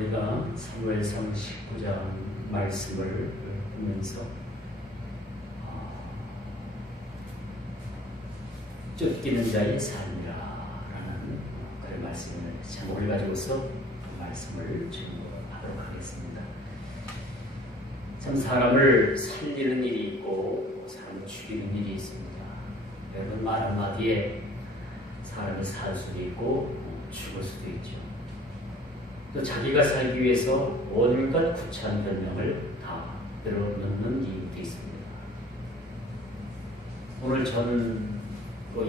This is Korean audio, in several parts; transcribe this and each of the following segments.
우리가 사무엘상 19장 말씀을 보면서 쫓기는 자의 삶이라라는 그런 말씀을 제목을 가지고서 그 말씀을 증거하도록 하겠습니다. 참 사람을 살리는 일이 있고 사람을 죽이는 일이 있습니다. 여러분 말 한마디에 사람이 살 수도 있고 죽을 수도 있죠. 또 자기가 살기 위해서 온갖 구차한 변명을 다 늘어놓는 이유도 있습니다. 오늘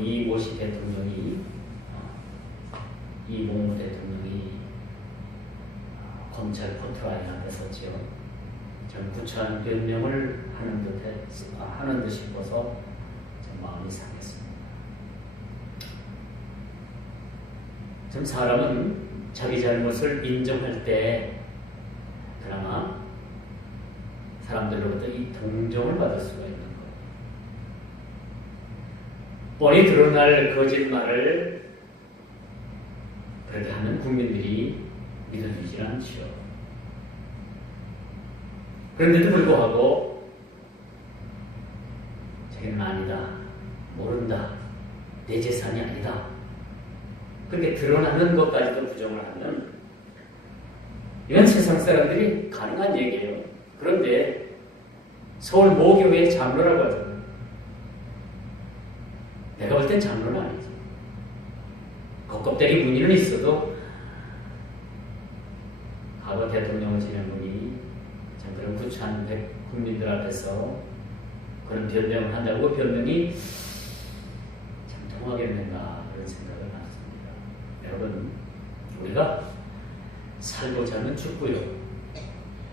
이모시 대통령이 이몽무 대통령이 검찰 포트라인 앞에 섰지요. 전 구차한 변명을 하는 듯 싶어서 좀 마음이 상했습니다. 좀 사람은 자기 잘못을 인정할 때 그나마 사람들로부터 이 동정을 받을 수가 있는 거예요. 뻔히 드러날 거짓말을 그렇게 하는 국민들이 믿어주질 않죠. 그런데도 불구하고 자기는 아니다, 모른다, 내 재산이 아니다, 그렇게 드러나는 것까지도 부정을 하면 이건 세상 사람들이 가능한 얘기예요. 그런데 서울 모교회 장로라고 하잖아요. 내가 볼 땐 장로는 아니지. 겉껍데기 무늬는 있어도 과거 대통령을 지낸 분이 참 그런 구차한 국민들 앞에서 그런 변명을 한다고 변명이 참 통하겠는가 그런 생각을 하습니다. 여러분, 우리가 살고자 하면 죽고요,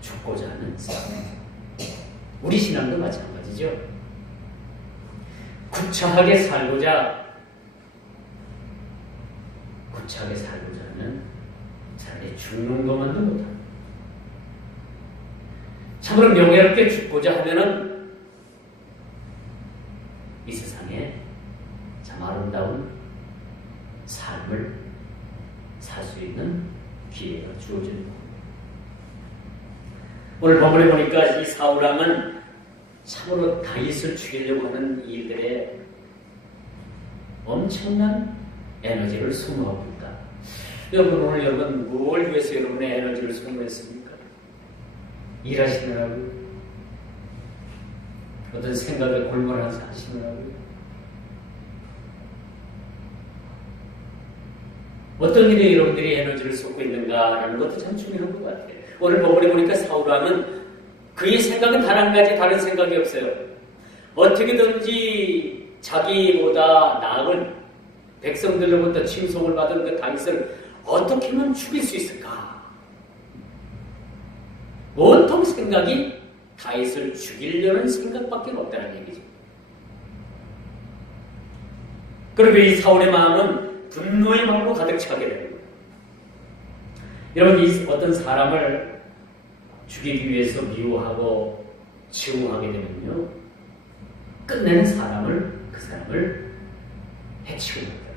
죽고자 하면 살아요. 우리 신앙도 마찬가지죠. 구차하게 살고자 하면 차라리 죽는 것만도 못합니다. 참으로 명예롭게 죽고자 하면은 이 세상에 참 아름다운 삶을 살 수 있는 기회가 주어지는 겁니다. 오늘 본문에 보니까 이 사울왕은 참으로 다윗을 죽이려고 하는 이들의 엄청난 에너지를 소모하고 있다. 여러분 뭘 위해서 여러분의 에너지를 소모했습니까? 일하시느라고? 어떤 생각에 골몰하시느라고? 어떤 일에 여러분들이 에너지를 쏟고 있는가라는 것도 참 중요한 것 같아요. 오늘 본문에 보니까 사울왕은 그의 생각은 단 한 가지 다른 생각이 없어요. 어떻게든지 자기보다 나은 백성들로부터 칭송을 받은 그 다윗을 어떻게 하면 죽일 수 있을까? 온통 생각이 다윗을 죽이려는 생각밖에 없다는 얘기죠. 그리고 이 사울의 마음은 분노의 마음으로 가득 차게 됩니다. 여러분, 이 어떤 사람을 죽이기 위해서 미워하고 증오하게 되면요, 끝내는 그 사람을 해치고 있더라고요.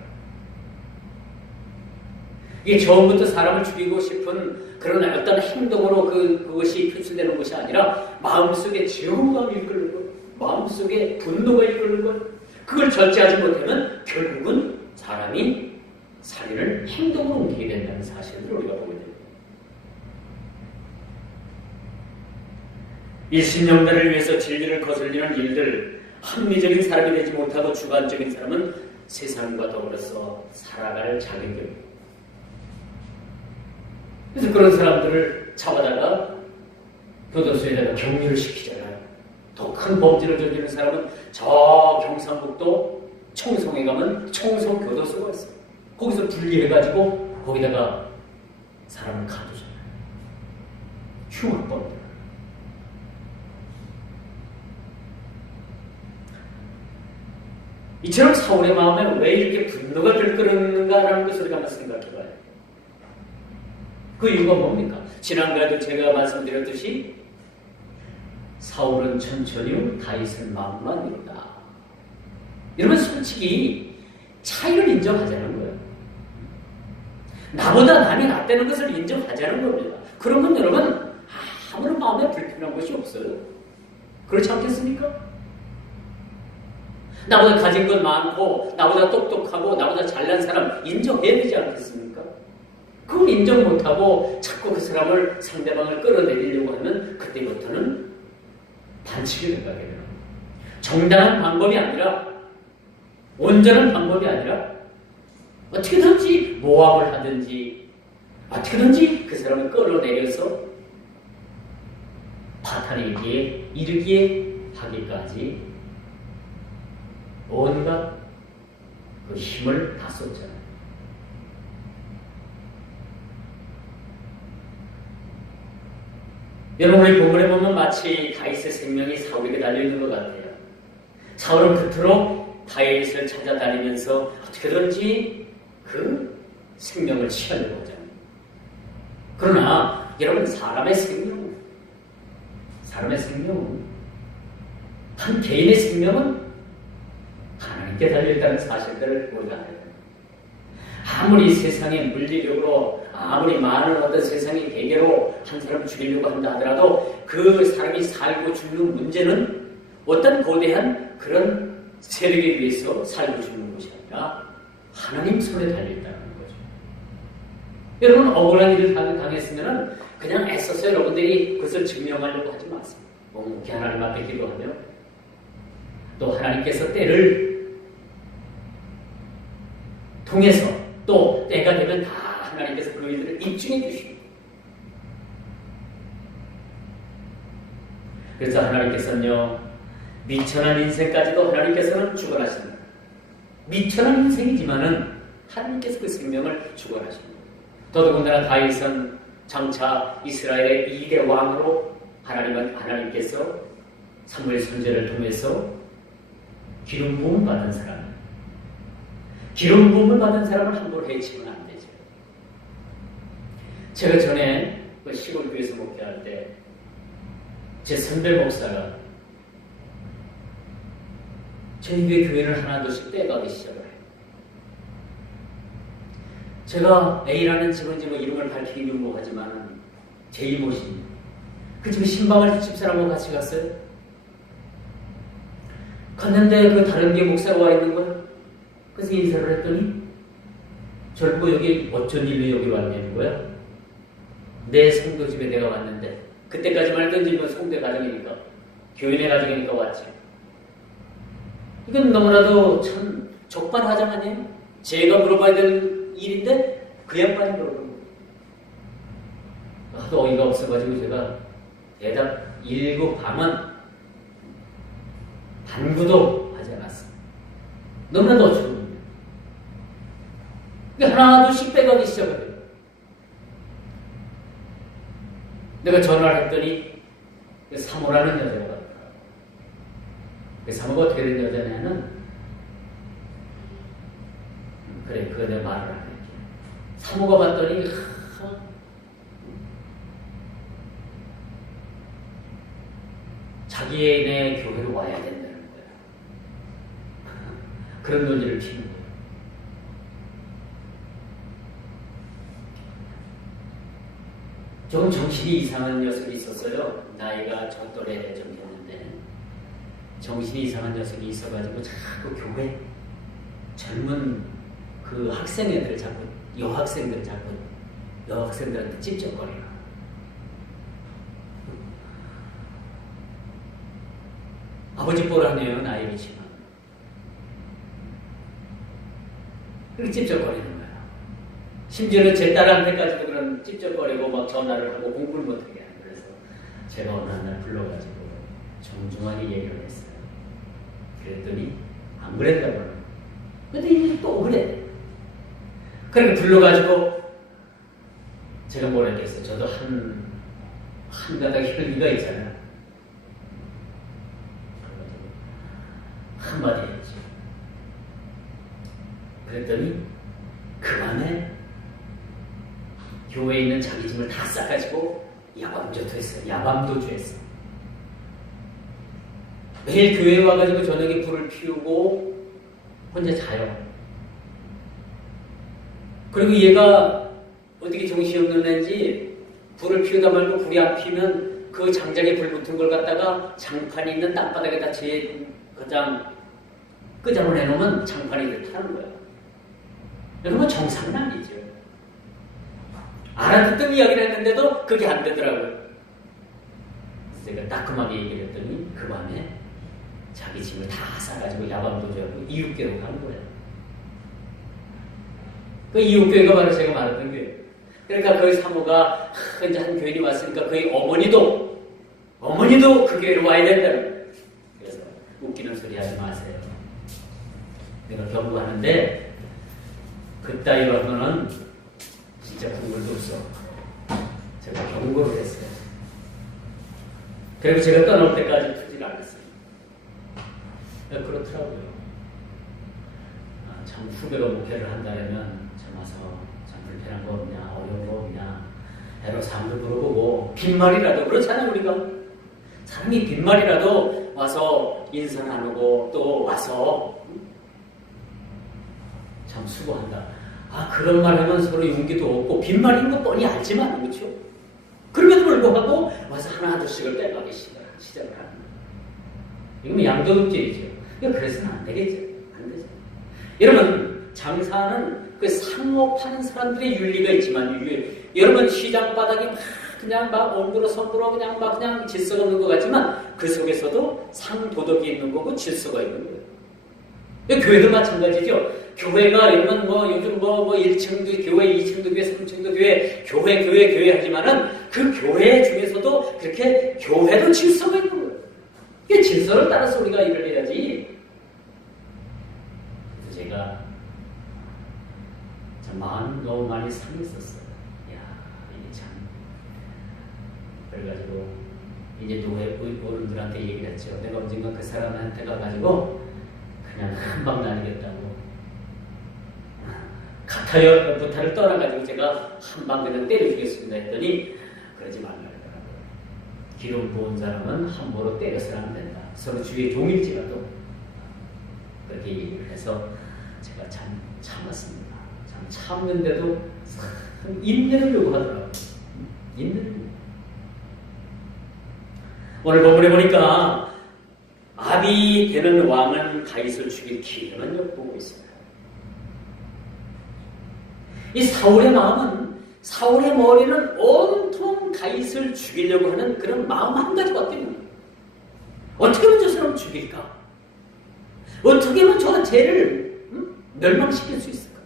이게 처음부터 사람을 죽이고 싶은 그런 어떤 행동으로 그것이 표출되는 것이 아니라 마음속에 증오감이 이끌는 것, 마음속에 분노가 이끌는 것, 그걸 절제하지 못하면 결국은 사람이 살인을 행동으로 옮기게 된다는 사실을 우리가 보게 됩니다. 일신영단을 위해서 진리를 거슬리는 일들, 합리적인 사람이 되지 못하고 주관적인 사람은 세상과 더불어서 살아갈 자격이 없습니다. 그래서 그런 사람들을 잡아다가 교도소에다가 격리를 시키잖아요. 더 큰 범죄를 저지르는 사람은 저 경상북도 청송에 가면 청송 교도소가 있어요. 거기서 분리해가지고 거기다가 사람을 가두잖아요. 흉악범들. 이처럼 사울의 마음에 왜 이렇게 분노가 들끓는가라는 것을 우리가 한번 생각해봐요. 그 이유가 뭡니까? 지난번에도 제가 말씀드렸듯이 사울은 천천히 다윗을 마음만 이룬다. 이러면 솔직히 차이를 인정하자는 거예요. 나보다 남이 낫다는 것을 인정하자는 겁니다. 그러면 여러분 아무런 마음에 불편한 것이 없어요. 그렇지 않겠습니까? 나보다 가진 것 많고 나보다 똑똑하고 나보다 잘난 사람 인정해야 되지 않겠습니까? 그걸 인정 못하고 자꾸 그 사람을 상대방을 끌어내리려고 하면 그때부터는 반칙이 된다게 돼요. 정당한 방법이 아니라 온전한 방법이 아니라 어떻게든지 모함을 하든지 어떻게든지 그 사람을 끌어내려서 파탄에 이르기에 하기까지 온갖 그 힘을 다 쏟잖아요. 여러분 우리 본문에 보면 마치 다윗의 생명이 사울에게 달려있는 것 같아요. 사울은 그토록 다윗을 찾아다니면서 어떻게든지 그 생명을 취하려고 하잖아요. 그러나 여러분 사람의 생명은 한 개인의 생명은 하나님께 달려있다는 사실들을 우리가 알아야 됩니다. 아무리 세상에 물리적으로 아무리 많은 어떤 세상의 계계로 한 사람을 죽이려고 한다 하더라도 그 사람이 살고 죽는 문제는 어떤 거대한 그런 세력에 의해서 살고 죽는 것이 아니라 하나님 손에 달려있다는 거죠. 여러분 억울한 일을 당했으면 그냥 애써서 여러분들이 그것을 증명하려고 하지 마세요. 묵묵히 하나님 앞에 기도하며 또 하나님께서 때를 통해서 또 때가 되면 다 하나님께서 그 일들을 입증해 주십니다. 그래서 하나님께서는요 미천한 인생까지도 하나님께서는 주관하십니다. 미천한 인생이지만은 하나님께서 그 생명을 주관하십니다. 더더군다나 다윗은 장차 이스라엘의 2대 왕으로 하나님께서 사무엘 선지자를 통해서 기름 부음을 받은 사람, 기름 부음을 받은 사람을 함부로 해치면 안 되죠. 제가 전에 시골 교회에서 목회할 때 제 선배 목사가 저희 교회를 하나둘씩 떼가기 시작을 해요. 제가 A라는 집은 이름을 밝히기 용모하지만 제 이모신 그 집에 신방을 집사람하고 같이 갔어요. 갔는데 그 다른 게 목사가 와 있는 거예요. 그래서 인사를 했더니 저를 보고 여기 어쩐 일로 여기 왔냐는 거야. 내 성도 집에 내가 왔는데 그때까지만 해도 이제 성대 가정이니까 교인의 가정이니까 왔지. 이건 너무나도 참 적반하장 아니에요? 제가 물어봐야 될 일인데 그 양반이 물어보는 거예요. 하도 어이가 없어가지고 제가 대답 일구 반구도 하지 않았어요. 너무나도 어처구니없어요. 하나둘씩 빼가기 시작해요. 내가 전화를 했더니 사모라는 여자가 왔더라고요. 사모가 어떻게 된 여자냐면 그래 그거 내가 말을 안 할게. 사모가 봤더니 자기네 교회로 와야 된다는 거야. 그런 논의를 피는 거야. 조금 정신이 이상한 녀석이 있었어요. 나이가 저 또래 좀 됐는데 정신이 이상한 녀석이 있어가지고 자꾸 교회 젊은 그 학생애들 자꾸 여학생들한테 찝쩍거려요. 아버지 보라네요. 나이이지만 그렇게 찝쩍거리는 거예요. 심지어는 제 딸한테까지도 그런 찝쩍거리고 막 전화를 하고 공부를 못하게 하는. 그래서 제가 어느 날 불러가지고 정중하게 얘기를 했어요. 그랬더니 안 그랬다고 그래요. 근데 이제 또 그래. 그러니까 불러가지고 제가 뭐라 했겠어요. 저도 한 가닥 혈기가 있잖아요. 한마디 했지. 그랬더니 그만에 교회에 있는 자기 짐을 다 싸가지고 야밤조도 했어요. 야밤도주 했어요. 매일 교회에 와가지고 저녁에 불을 피우고 혼자 자요. 그리고 얘가 어떻게 정신이 없는 애인지 불을 피우다 말고 불이 안 피면 그 장작에 불 붙은 걸 갖다가 장판이 있는 땅바닥에다 그냥 끄장을 해놓으면 장판이 타는 거야. 여러분 정상은 아니죠. 알아듣던 이야기를 했는데도 그게 안 되더라고요. 제가 따끔하게 얘기를 했더니 그 밤에 자기 짐을 다 싸가지고 야밤도주하고 이웃교회로 가는 거예요. 그 이웃교회가 바로 제가 말했던 교회. 그러니까 그 사모가 이제 한 교인이 왔으니까 그의 어머니도 그 교회로 와야 된다는 거예요. 그래서 웃기는 소리 하지 마세요. 내가 경고하는데 그따위로 하면은 진짜 국물도 없어. 제가 경고를 했어요. 그리고 제가 떠날 때까지 풀지를 않았어요. 그렇더라고요. 참 후배가 목회를 한다면 참 와서 참 불편한 거 없냐, 어려운 거 없냐, 애로사항도 물어보고 빈말이라도 그렇잖아요. 우리가 사람이 빈말이라도 와서 인사 나누고 또 와서 참 수고한다. 그런 말 하면 서로 용기도 없고 빈말인 거 뻔히 알지만 그렇죠? 그럼에도 불구하고 와서 하나둘씩을 빼가기 시작을 하는 거예요. 이건 양도급제이죠. 그래서는 안 되겠죠. 안 되죠. 여러분 장사는 그 상호 파는 사람들의 윤리가 있지만 여러분 시장 바닥이 그냥 막 얼굴로 선불어 그냥 질서가 없는 것 같지만 그 속에서도 상도덕이 있는 거고 질서가 있는 거예요. 교회도 마찬가지죠. 교회가 여러분 요즘 1층도 교회, 2층도 교회, 3층도 교회 하지만은 그 교회 중에서도 그렇게 교회도 질서가 있는 거예요. 그 질서를 따라서 우리가 일을 해야지. 그래서 제가 참 마음 너무 많이 상했었어요. 이게 참. 그래가지고 이제 노예 어른들한테 얘기를 했죠. 내가 언젠가 그 사람한테 가가지고 그냥 한방 날리겠다고. 같아요. 부타를 떠나가지고 제가 한방 그냥 때려주겠습니다 했더니 그러지 말라 그러더라고요. 기름 부은 사람은 함부로 때려서는 안 된다. 서로 주위에 종일지라도 그렇게 얘기를 해서 제가 참 참았습니다. 참 참는데도 인내를 요구하더라고요. 인내를. 오늘 본문에 보니까 아비 되는 왕은 다윗을 죽일 기회만 엿보고 있습니다. 이 사울의 마음은 사울의 머리는 온통 다윗을 죽이려고 하는 그런 마음 한 가지밖에 없는 거예요. 어떻게 하면 저 사람을 죽일까? 어떻게 하면 저 죄를 멸망시킬 수 있을까?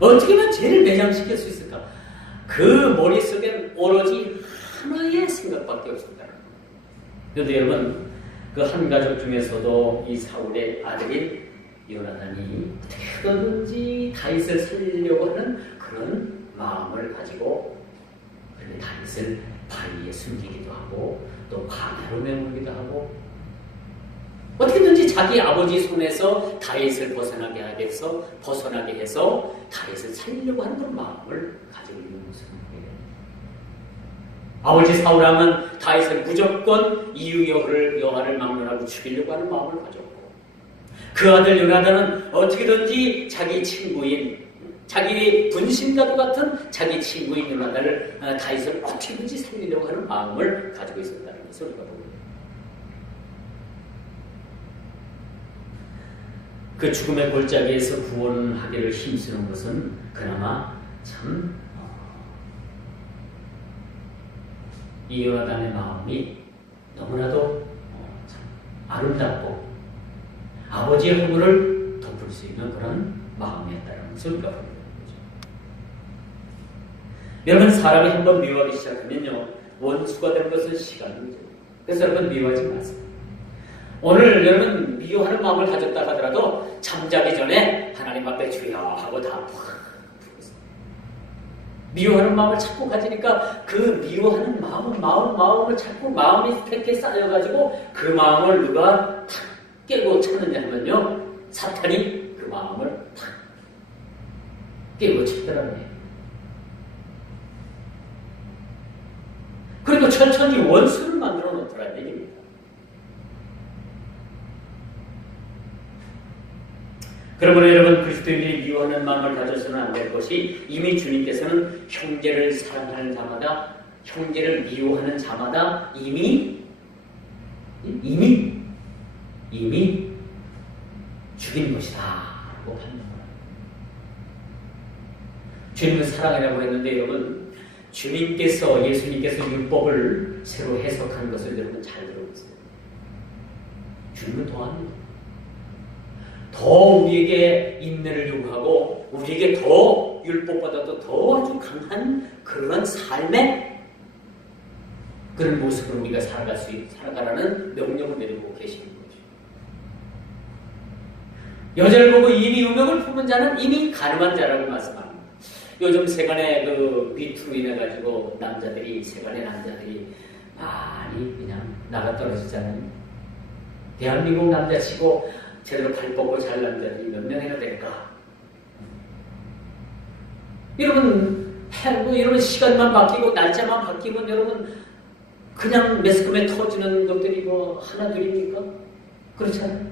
어떻게 하면 죄를 매장시킬 수 있을까? 그 머릿속엔 오로지 하나의 생각밖에 없습니다. 그런데 여러분 그 한 가족 중에서도 이 사울의 아들인 요나단이 어떻게든지 다윗을 살리려고 하는 그런 마음을 가지고 다윗을 바위에 숨기기도 하고 또 광야로 내몰기도 하고 어떻게든지 자기 아버지 손에서 다윗을 벗어나게 해서 다윗을 살리려고 하는 그런 마음을 가지고 있는 모습입니다. 아버지 사울하면 다윗을 무조건 이유 여호와를 막론하고 죽이려고 하는 마음을 가졌고 그 아들 요나단은 어떻게든지 자기 친구인 자기 분신과도 같은 자기 친구인 요나단을 다윗을 어떻게든지 살리려고 하는 마음을 가지고 있었다는 것을 우리가 보고 있습니다. 그 죽음의 골짜기에서 구원하기를 힘쓰는 것은 그나마 참 이 요나단의 마음이 너무나도 참 아름답고 아버지의 허물을 덮을 수 있는 그런 마음이었다는 것을 우리가 보게 되는 거죠. 여러분 사람이 한번 미워하기 시작하면요 원수가 되는 것은 시간이죠. 그래서 여러분 미워하지 마세요. 오늘 여러분 미워하는 마음을 가졌다 하더라도 잠자기 전에 하나님 앞에 주여 하고 다 미워하는 마음을 자꾸 가지니까 그 미워하는 마음을 자꾸 마음이 이렇게 쌓여가지고 그 마음을 누가 탁 깨고 찾느냐 하면요 사탄이 그 마음을 탁 깨고 찾더라는 거예요. 그리고 천천히 원수를 만들어 놓더라는 얘기입니다. 그러므로 여러분 그리스도의 그들이 미워하는 마음을 가져서는 안 될 것이 이미 주님께서는 형제를 사랑하는 자마다 형제를 미워하는 자마다 이미 죽인 것이다 라고 판단합니다. 주님은 사랑이라고 했는데 여러분 예수님께서 율법을 새로 해석한 것을 여러분 잘 들어보세요. 주님은 더합니다. 더 우리에게 인내를 요구하고 우리에게 더 율법보다도 더 아주 강한 그런 삶의 그런 모습을 우리가 살아가라는 명령을 내리고 계시는 거죠. 여자를 보고 이미 음욕을 품은 자는 이미 가늠한 자라고 말씀합니다. 요즘 세간의 그 미투로 인해 가지고 세간의 남자들이 많이 그냥 나가 떨어지잖아요. 대한민국 남자치고 제대로 발 뻗고 잘 남자들이 몇 명이나 될까? 여러분 시간만 바뀌고 날짜만 바뀌면 여러분 그냥 매스컴에 터지는 것들이 뭐 하나 둘입니까? 그렇잖아요.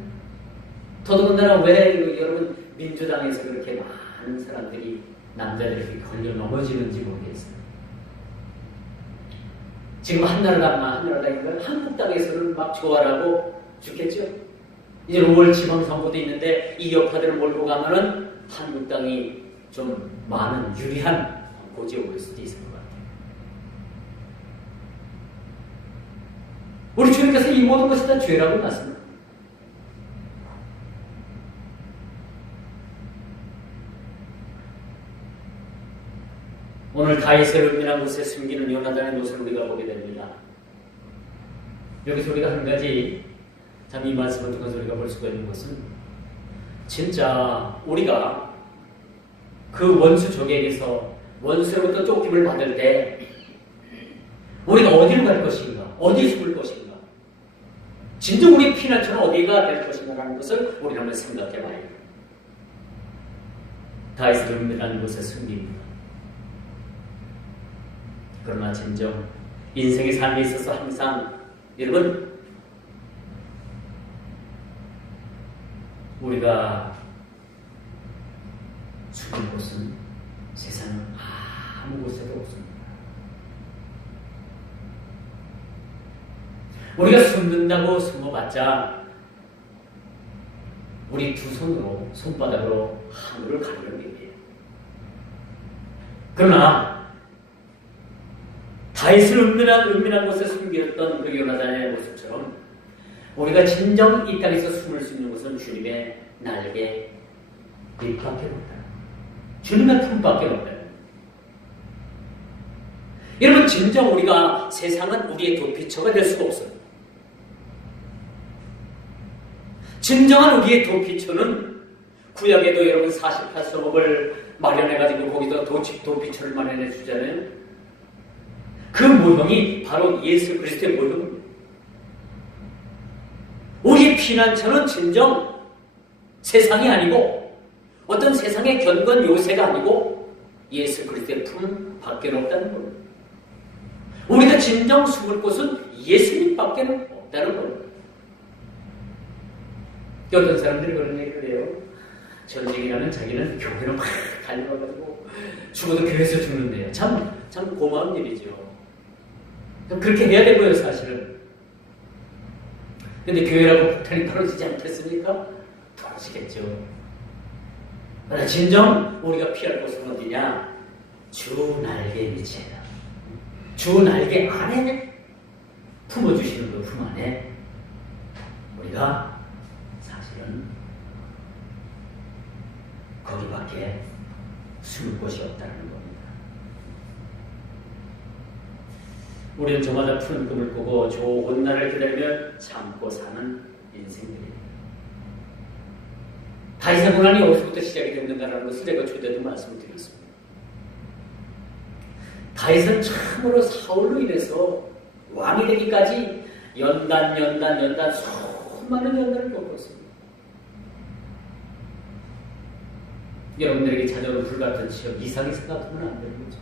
더더군다나 왜 여러분 민주당에서 그렇게 많은 사람들이 남자들이 걸려 넘어지는지 모르겠어요. 지금 한나라당인가요? 한국당에서는 막 좋아라고 죽겠죠. 이제 5월 지방선거도 있는데 이 여파들을 몰고 가면은 한국당이 좀 많은 유리한 고지에 올 수도 있을 것 같아요. 우리 주님께서 이 모든 것이 다 죄라고 말씀합니다. 오늘 다윗의 은밀한 곳에 숨기는 요나단의 모습을 우리가 보게 됩니다. 여기서 우리가 한 가지 참 이 말씀을 통해서 우리가 볼 수가 있는 것은 진짜 우리가 그 원수 적에게서 원수로부터 쫓김을 받을 때 우리가 어디로 갈 것인가? 어디에 숨을 것인가? 진정 우리의 피난처는 어디가 될 것인가 라는 것을 우리는 한번 생각해 봐야 해요. 다윗을 은밀한 곳에 숨깁니다. 그러나 진정 인생의 삶에 있어서 항상 여러분 우리가 숨은 곳은 세상 아무 곳에도 없습니다. 우리가 숨는다고 숨어봤자 우리 두 손바닥으로 하늘을 가리는 일이에요. 그러나 다윗을 은밀한 곳에 숨겼던 그 요나단의 모습처럼 우리가 진정 이 땅에서 숨을 수 있는 것은 주님의 날개 밑밖에 없다. 주님의 품밖에 없다. 여러분 진정 우리가 세상은 우리의 도피처가 될 수가 없어요. 진정한 우리의 도피처는 구약에도 여러분 48성읍을 마련해가지고 거기다 도피처를 마련해 주잖아요. 그 모형이 바로 예수 그리스도의 모형입니다. 우리의 피난처는 진정 세상이 아니고 어떤 세상의 견건 요새가 아니고 예수 그리스도의 품 밖에 없다는 겁니다. 우리가 진정 숨을 곳은 예수님밖에 없다는 겁니다. 어떤 사람들이 그런 얘기를 해요. 전쟁이라면 자기는 교회로 막 달려가지고 죽어도 교회에서 죽는데요. 참 고마운 일이죠. 그렇게 해야 되고요, 사실은. 근데 교회라고 폭탄이 떨어지지 않겠습니까? 떨어지겠죠. 그러나 진정 우리가 피할 곳은 어디냐? 주 날개 밑에다. 주 날개 안에 품어주시는 그 품 안에 우리가 사실은 거기밖에 숨을 곳이 없다는 겁니다. 우리는 저마다 푸른 꿈을 꾸고 좋은 날을 기다리며 참고 사는 인생들입니다. 다윗의 고난이 어디서부터 시작이 됐는가라는 것을 제가 초대도 말씀을 드렸습니다. 다윗은 참으로 사울로 인해서 왕이 되기까지 연단 수많은 연단을 겪었습니다. 여러분들에게 찾아오는 불같은 시험 이상히 생각하면 안 되는 거죠.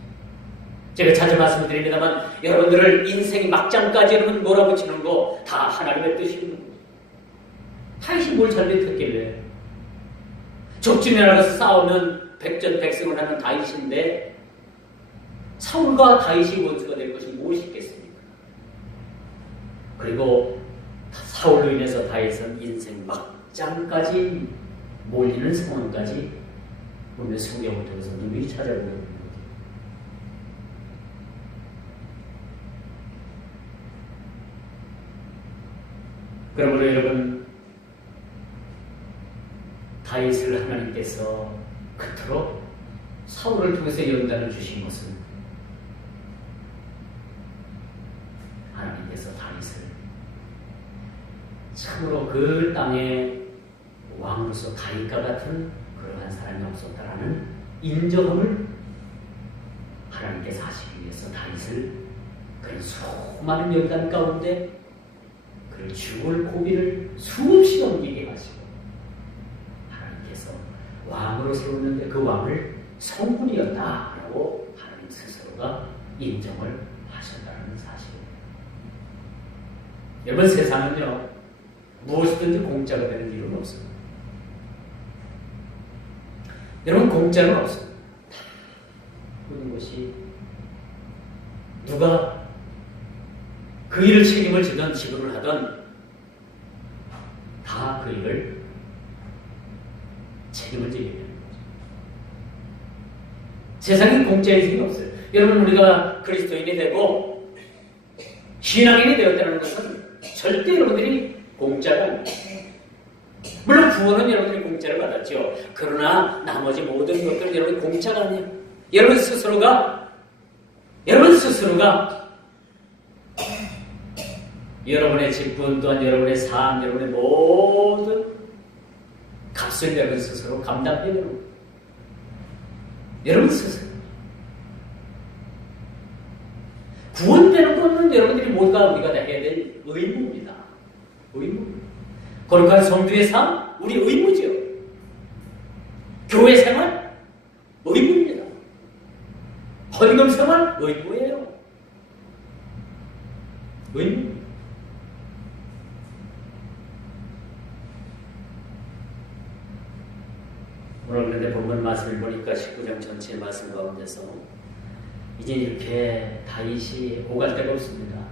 제가 자주 말씀을 드립니다만 여러분들을 인생이 막장까지 여러분 몰아붙이는 거 다 하나님의 뜻이는 거죠. 다윗이 뭘 잘못했길래 적진에 나가서 싸우면 백전백승을 하는 다윗인데 사울과 다윗이 원수가 될 것이 무엇이겠습니까? 그리고 사울로 인해서 다윗은 인생 막장까지 몰리는 상황까지 오늘 성경을 통해서 누누이 찾아보게 됩니다. 그러므로 여러분, 다윗을 하나님께서 그토록 사울을 통해서 연단을 주신 것은 하나님께서 다윗을 참으로 그 땅에 왕으로서 다윗과 같은 그러한 사람이 없었다라는 인정함을 하나님께서 하시기 위해서 다윗을 그런 수많은 연단 가운데 그를 죽을 고비를 수없이 넘기게 하시고 하나님께서 왕으로 세웠는데 그 왕을 성군이었다라고 하나님 스스로가 인정을 하셨다는 사실입니다. 여러분, 세상은요 무엇이든지 공짜가 되는 일은 없습니다. 여러분, 공짜는 없습니다. 모든 것이 누가 그 일을 책임을 지든 지불을 하든 다 그 일을 책임을 지게 되는 거죠. 세상에 공짜인 일이 없어요. 여러분, 우리가 그리스도인이 되고 신앙인이 되었다는 것은 절대 여러분들이 공짜가 아닙니다. 물론 구원은 여러분들이 공짜를 받았죠. 그러나 나머지 모든 것들은 여러분이 공짜가 아니에요. 여러분 스스로가 여러분의 직분 또한 여러분의 삶, 여러분의 모든 값을 여러분 스스로 감당해야 됩니다. 여러분 스스로. 구원되는 것은 여러분들이 모두가 우리가 다 해야 될 의무입니다. 의무. 거룩한 성도의 삶, 우리 의무죠. 교회 생활, 의무입니다. 헌금 생활, 의무예요. 의무. 오늘 그런데 본문 말씀을 보니까 19장 전체의 말씀 가운데서 이제 이렇게 다윗이 오갈 데가 없습니다.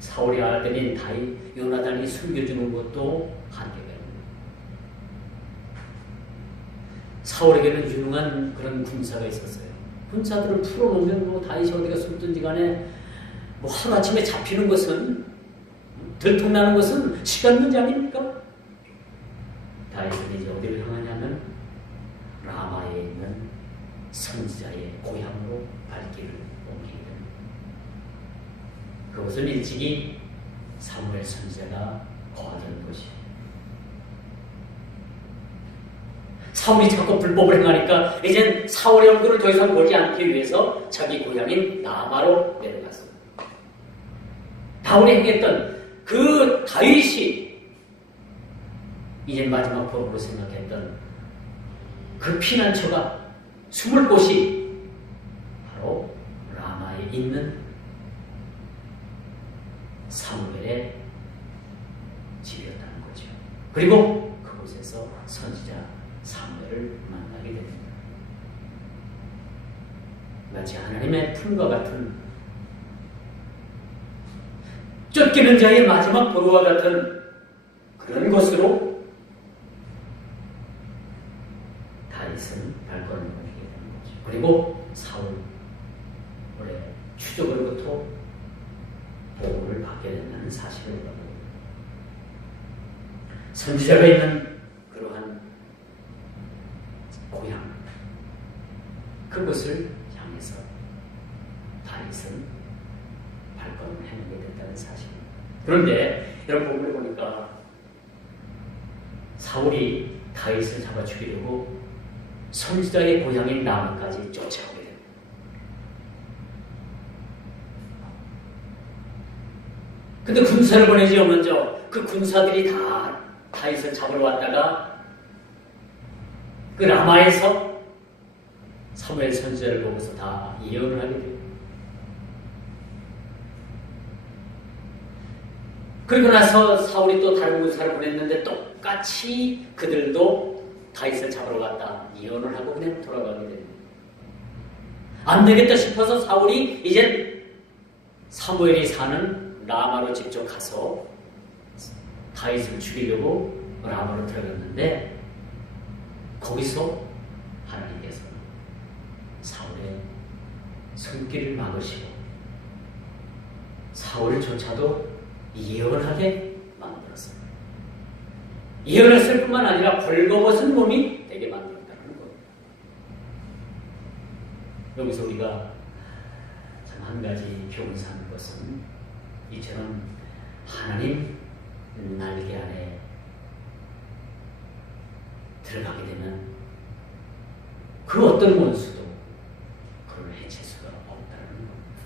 사울이 아들인 다윗, 요나단이 숨겨주는 것도 한계가 있습니다. 사울에게는 유능한 그런 군사가 있었어요. 군사들을 풀어놓으면 뭐 다윗이 어디가 숨든지 간에 뭐 하루아침에 잡히는 것은, 들통나는 것은 시간 문제 아닙니까? 다윗은 이제 어디를 향하냐면 라마에 있는 선지자의 고향으로 발길을 옮기게 됩니다. 그것은 일찍이 사무엘 선지자가 거하던 곳이에요. 사울이 자꾸 불법을 행하니까 이젠 사울의 얼굴을 더 이상 보지 않기 위해서 자기 고향인 라마로 내려갔습니다. 다윗이 행했던 그 다윗이 이제 마지막 법으로 생각했던 그 피난처가 숨을 곳이 바로 라마에 있는 사무엘의 집이었다는 거죠. 그리고 그곳에서 선지자 사무엘을 만나게 됩니다. 마치 하나님의 품과 같은, 쫓기는 자의 마지막 보루와 같은 그런 것으로 다윗은 발걸음을 옮기게 되는 거죠. 그리고 사울의 추적으로부터 보호를 받게 된다는 사실을 보고, 선지자가 있는 그러한 고향, 그것을 향해서 다윗은 발걸음을 해내게 된다는 사실입니다. 그런데 여러분 본문을 보니까 사울이 다윗을 잡아 죽이려고 선지자의 고향인 라마까지 쫓아오게 됩니다. 근데 군사를 보내지요. 먼저 그 군사들이 다 다윗을 잡으러 왔다가 그 라마에서 사무엘 선지자를 보고서 다 예언을 하게 돼요. 그리고 나서 사울이 또 다른 군사를 보냈는데 똑같이 그들도 다윗을 잡으러 갔다 예언을 하고 그냥 돌아가게 됩니다. 안 되겠다 싶어서 사울이 이제 사무엘이 사는 라마로 직접 가서 다윗을 죽이려고 라마로 들어갔는데 거기서 하나님께서 사울의 손길을 막으시고 사울조차도 예언하게 만들었어요. 예언했을 뿐만 아니라 벌거벗은 몸이 되게 만들었다는 겁니다. 여기서 우리가 참 한 가지 교훈 삼는 것은 이처럼 하나님 날개 안에 들어가게 되면 그 어떤 원수도 그를 해칠 수가 없다는 겁니다.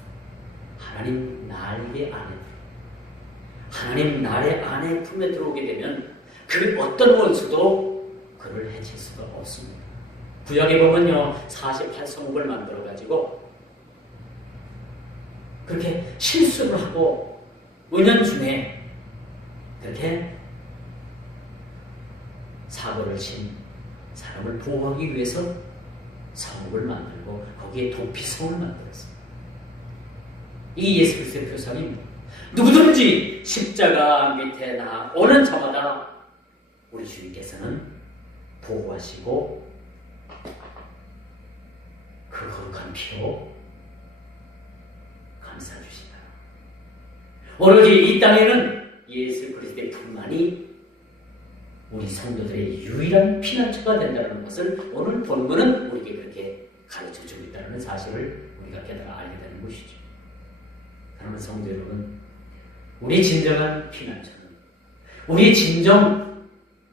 하나님 날개 안에, 하나님 날개 안에 품에 들어오게 되면 그 어떤 원수도 그를 해칠 수가 없습니다. 구약에 보면요 48성읍을 만들어 가지고 그렇게 실수를 하고 은연중에 그렇게 사고를 친 사람을 보호하기 위해서 성읍을 만들고 거기에 도피성을 만들었습니다. 이 예수 그리스도의 표상입니다. 누구든지 십자가 밑에 나오는 자마다 우리 주님께서는 보호하시고 그 거룩한 피로 감싸주신다. 오로지 이 땅에는 예수 그리스도의 품만이 우리 성도들의 유일한 피난처가 된다는 것을 오늘 본문은 우리에게 그렇게 가르쳐주고 있다는 사실을 우리가 깨달아 알게 되는 것이죠. 사랑하는 성도 여러분, 우리 진정한 피난처는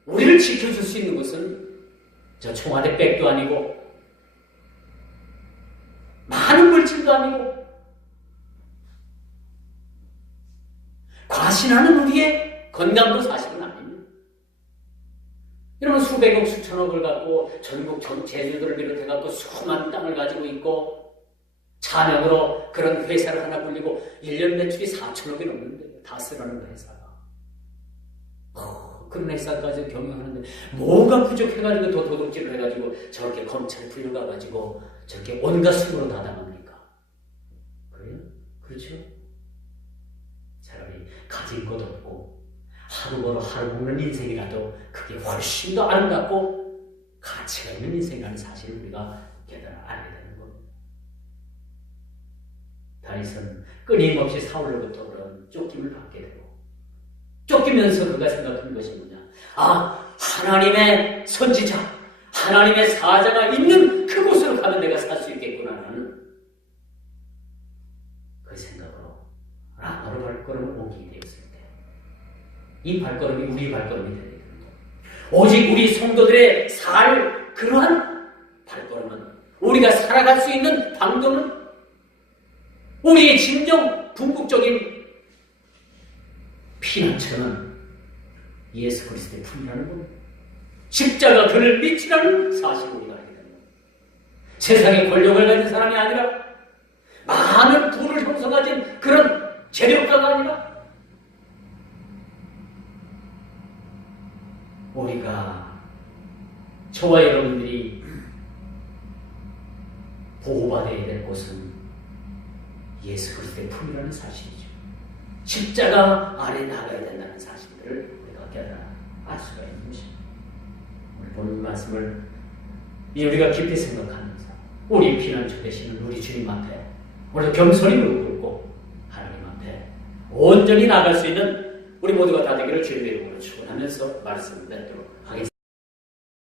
우리를 지켜줄 수 있는 것은 저 청와대 백도 아니고 많은 물질도 아니고 과신하는 우리의 건강도 사실은 아닙니다. 여러분 수백억 수천억을 갖고 전국 제주도를 비롯해갖고 수많은 땅을 가지고 있고 차명으로 그런 회사를 하나 굴리고 1년 매출이 4천억이 넘는데 다 쓰라는 회사가 그런 회사까지 경영하는데 뭐가 부족해가지고 더 도둑질을 해가지고 저렇게 검찰 불려가가지고 저렇게 온갖 수고로 다 당합니까? 그래요? 그렇죠? 차라리 가진 것 없고 하루 벌어 하루 먹는 인생이라도 그게 훨씬 더 아름답고 가치가 있는 인생이라는 사실을 우리가 깨달아 알게 되는 겁니다. 다윗은 끊임없이 사울로부터 그런 쫓김을 받게 되고 쫓기면서 그가 생각한 것이 뭐냐? 하나님의 선지자, 하나님의 사자가 있는 그곳으로 가면 내가 살 수 있겠구나라는 그 생각으로 라마로 발걸음을 옮기게 되었을 때 이 발걸음이 우리 발걸음이 되게 되는 거예요. 오직 우리 성도들의 살 그러한 발걸음은 우리가 살아갈 수 있는 방도는 우리의 진정 궁극적인 피난처는 예수 그리스도의 품이라는 겁니다. 십자가 그를 믿으라는 사실을 우리가 알게 됩니다. 세상의 권력을 가진 사람이 아니라 많은 부를 형성하진 그런 재력가가 아니라 우리가 저와 여러분들이 보호받아야 될 곳은 예수 그리스도의 품이라는 사실이죠. 십자가 아래 나가야 된다는 사실들을 우리가 깨달아 알 수가 있는 것입니다. 오늘 본 말씀을 우리가 깊이 생각하면서 우리 피난처 되시는 우리 주님 앞에 오늘 겸손히 무릎 꿇고 하나님 앞에 온전히 나갈 수 있는 우리 모두가 다 되기를 주님의 이름으로 축원하면서 말씀을 맺도록 하겠습니다.